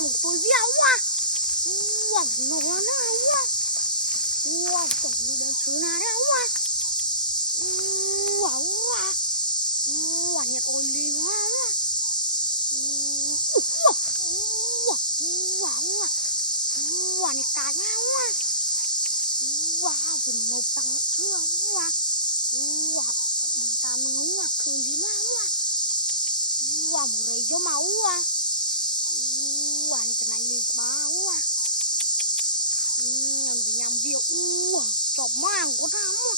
một tôi véo quá. Wow, nó quá nào quá. Wow, tổng như đến thứ nào đấy quá. Wow, wow. Wow, nhiệt ôi lì quá quá. Wow, wow, wow. Wow, nhiệt cá nhau quá. Wow, mình ngộp tăng nữa chưa. Wow, wow, đường ta mình ngủ ngọt khương gì mà quá. Wow, một rầy cho máu quá. Wow, này cái này lên cái bá quá. Một cái nhằm việc. Wow, chọc mang có thắm quá.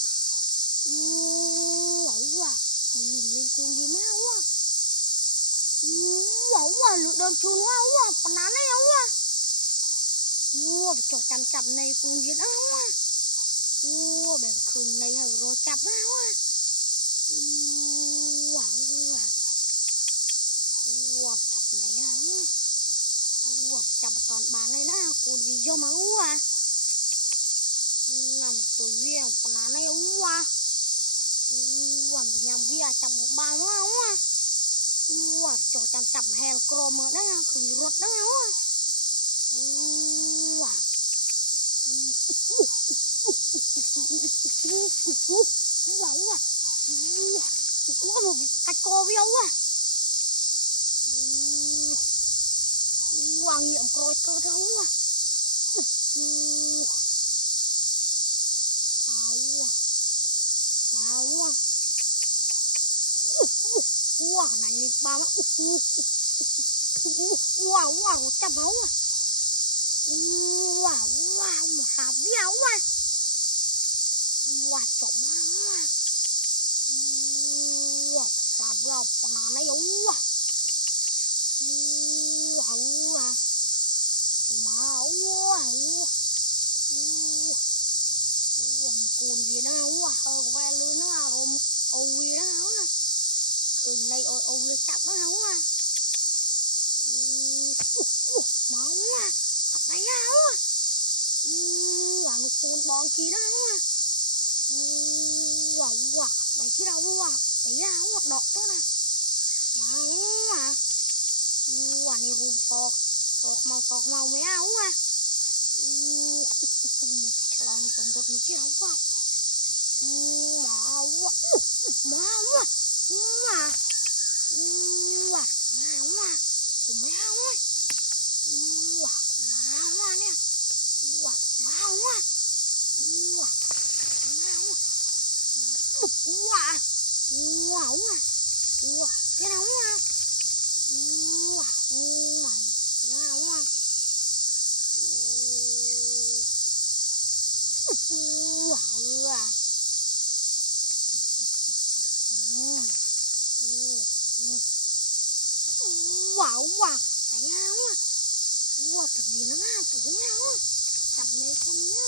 Wow, wow, mình lên cuồng gì mà quá. Wow, wow, lựa đơn chôn quá quá. Còn nán này quá. Wow, chọc chăm chăm này cuồng gì đó quá. Wow, bè khương này rồi chập quá quá. Wow, wow, chập này hả? Wow, chập toàn bàn này đó, cuồng gì cho mà quá. Làm tôi viên còn lá này quá. Wow, một nhằm vía chập một ba quá quá. Wow, cho chăm chăm hèn chrome đó, khử ruột đó quá. Wow. Wow, wow. Wow, một cái co véo quá. Wow, nghiệm coi cơ đâu quá. Wow. Wow, cái này lên ba mắt. Wow, wow, một trăm máu à. Wow, wow, một hạt véo quá. Wow, trộm quá. Wow, hạt véo, còn là này quá. Wow, máu quá. Mà cồn gì đó quá, hơi ve lươn nó rồi âu gì đó quá. Khơi này âu gì chặt nó quá. Máu quá, học này quá. Wow, nó cồn bòn kia đó quá. Wow, mày kia đâu quá. Đấy ra quá, đọt đó nè. Máu quá. Wow, này rùm tọt màu mấy áo quá. Lần tổng gột một kia quá. Máu quá. Máu quá. Wow. Wow, máu quá. Thủ máu quá. Wow, máu quá nè. Wow, máu quá. Wow, máu quá. Wow. Wow quá. Wow, cái nào quá. Wow, mày. Wow quá. Wow. Wow. Đấy quá. Wow, tự nhiên nó ngã, tự nhiên nó. Chặt này con nhá.